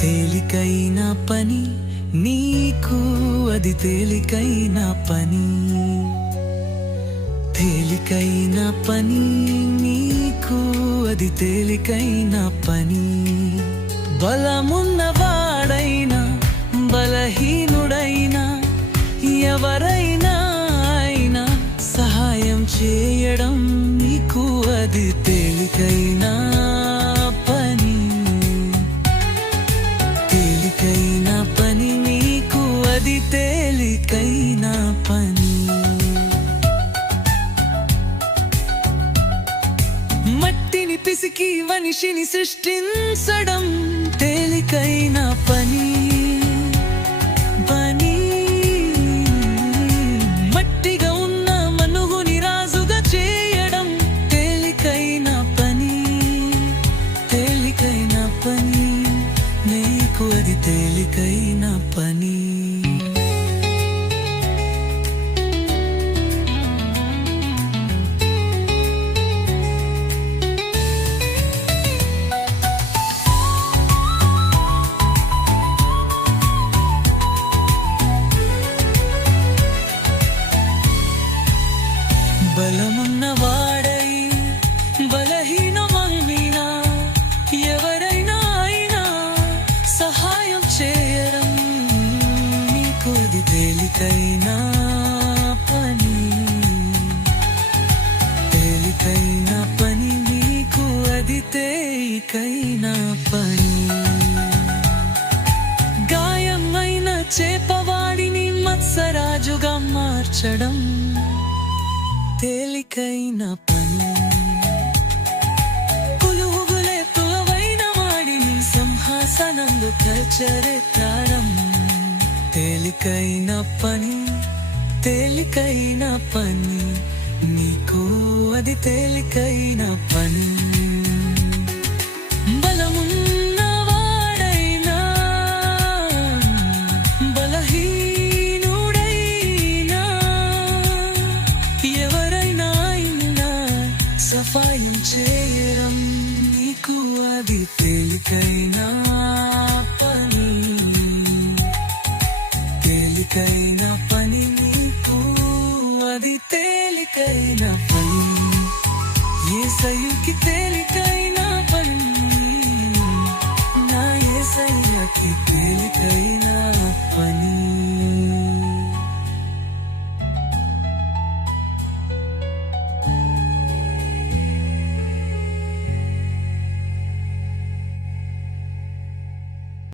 తేలికైన పని నీకు అది తేలికైన పని. తేలికైన పని నీకు అది తేలికైన పని. బలమున్నవాడైనా బలహీనుడైనా ఎవరైనా అయినా సహాయం చేయడం నీకు అది తేలికైనా మట్టిని మనిషిని సృష్టించడం తేలికైన పని. పని. మట్టిగా ఉన్న మనుగుని రాజుగా చేయడం తేలికైన పని. తేలికైన పని. నీకు అది తేలికైన పని. తేలికైన పని తేలికైన పని నీకు అది తేలికైన పని. గాయమైన చేపవాడిని మత్సరాజుగా మార్చడం తేలికైన పని. కులుగులే తులవైన వాడిని సింహాసనందు కల్చరెత్తారం తేలికైన పని తేలికైన పని నీకు అది తేలికైన పని బలమున్నవాడైనా బలహీనుడైనా ఎవరైనా అయినా సఫాయం చేయడం నీకు అది తేలికైనా. తేలికైన పని నీకు అది తేలికైన పని. ఏ సయుకి తేలికైన